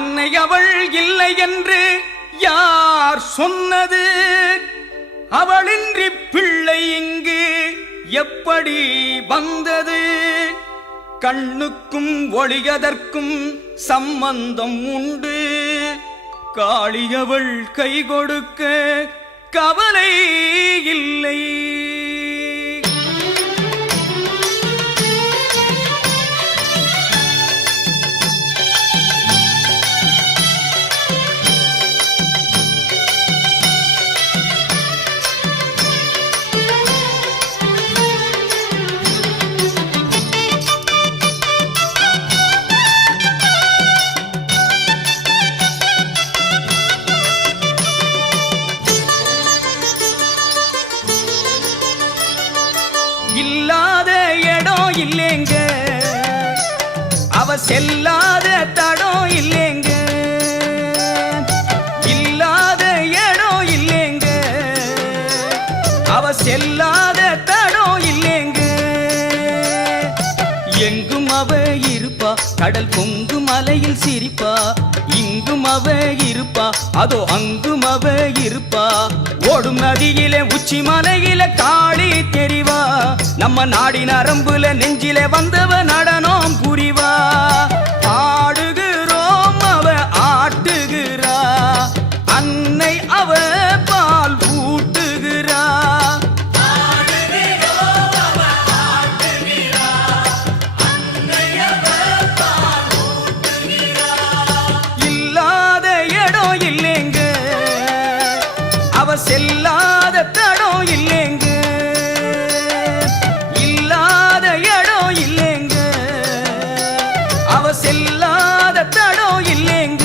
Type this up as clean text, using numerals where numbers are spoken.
அன்னை அவள் இல்லை என்று யார் சொன்னது? அவளின்றி பிள்ளை இங்கு எப்படி வந்தது? கண்ணுக்கும் ஒளியதற்கும் சம்பந்தம் உண்டு. காளியவள் கை கொடுக்க கவலை இல்லை. இல்லாத இடம் இல்லேங்க, அவ செல்லாத தடம் இல்லேங்க. இல்லாத இடம் இல்லேங்க, அவ செல்லாத தடம் இல்லேங்க. எங்கும் அவ இருப்பா, கடல் பொங்கு மலையில் சிரிப்பா. இங்கும் அவ இருப்பா, அதோ அங்கும் அவ இருப்பா. ஓடும் நதியிலே உச்சி மலையில காளி தெரிவா. நம்ம நாடி நரம்புல நெஞ்சிலே வந்தவ நடனம் புரிவா. ஆடுகிறோம் அவ ஆட்டுகிறா, அன்னை அவ பால் ஊட்டுகிறா. இல்லாத இடம் இல்லேங்க, அவ செல்லாத தடம் இல்லேங்க. இல்லாத இடம் இல்லேங்க, அவ செல்லாத தடம் இல்லேங்க.